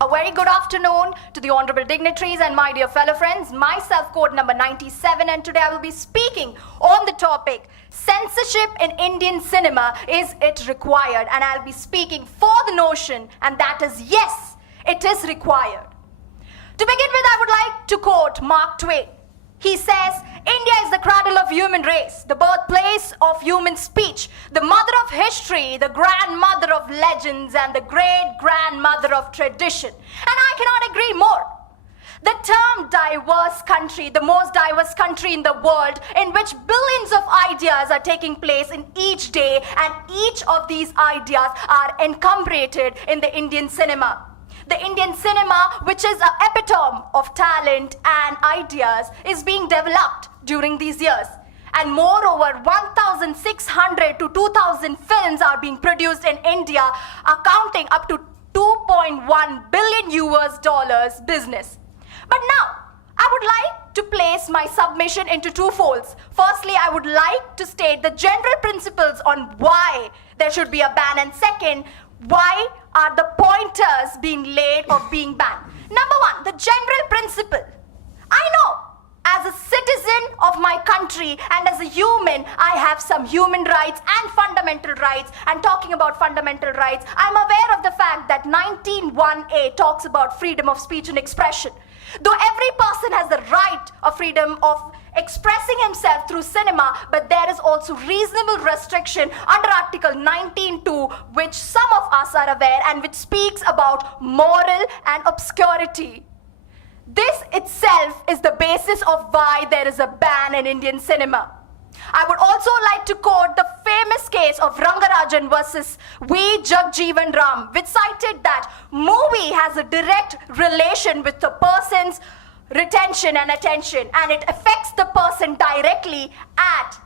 A very good afternoon to the honorable dignitaries and my dear fellow friends. Myself, code number 97, and today I will be speaking on the topic censorship in Indian cinema, is it required? And I'll be speaking for the notion, and that is yes, it is required. To begin with, I would like to quote Mark Twain. He says, India is the cradle of human race, the birthplace of human speech, the mother of history, the grandmother of legends, and the great-grandmother of tradition. And I cannot agree more. The term diverse country, the most diverse country in the world, in which billions of ideas are taking place in each day, and each of these ideas are encompassed in the Indian cinema. The Indian cinema, which is an epitome of talent and ideas, is being developed during these years. And moreover, 1,600 to 2,000 films are being produced in India, accounting up to $2.1 billion US business. But now, I would like to place my submission into two folds. Firstly, I would like to state the general principles on why there should be a ban, and second, why are the pointers being laid or being banned. Number one, the general principle. I know as a citizen of my country and as a human, I have some human rights and fundamental rights. And talking about fundamental rights, I'm aware of the fact that 19(1)(a) talks about freedom of speech and expression. Though every person has the right of freedom of expressing himself through cinema, but there is also reasonable restriction under Article 19(2), which some of us are aware and which speaks about moral and obscurity. This itself is the basis of why there is a ban in Indian cinema. I would also like to quote the famous case of Rangarajan versus V. Jagjeevan Ram, which cited that movie has a direct relation with the person's retention and attention, and it affects the person directly at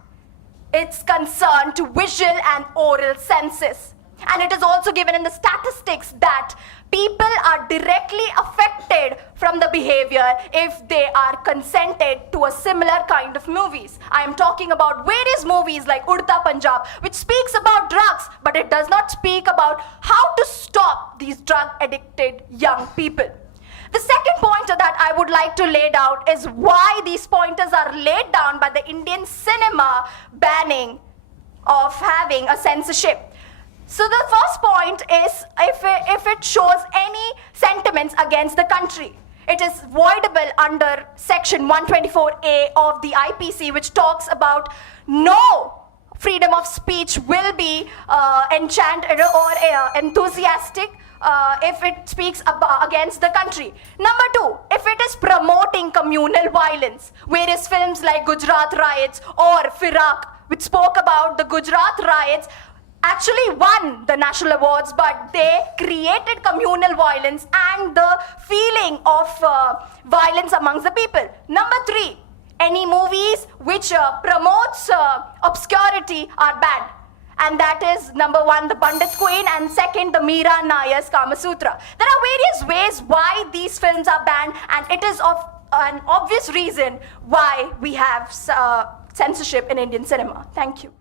its concern to visual and oral senses. And it is also given in the statistics that people are directly affected from the behavior if they are consented to a similar kind of movies. I am talking about various movies like Udta Punjab, which speaks about drugs, but it does not speak about how to stop these drug-addicted young people. The second pointer that I would like to lay down is why these pointers are laid down by the Indian cinema banning of having a censorship. So the first point is if it shows any sentiments against the country. It is voidable under section 124(a) of the IPC, which talks about no freedom of speech will be enchanted or enthusiastic if it speaks against the country. Number two, if it is promoting communal violence, various films like Gujarat riots or Firak, which spoke about the Gujarat riots, actually won the national awards, but they created communal violence and the feeling of violence amongst the people. Number three, any movies which promotes obscurity are banned. And that is number one, the Pandit Queen, and second, the Meera Nayar's Kama Sutra. There are various ways why these films are banned, and it is of an obvious reason why we have censorship in Indian cinema. Thank you.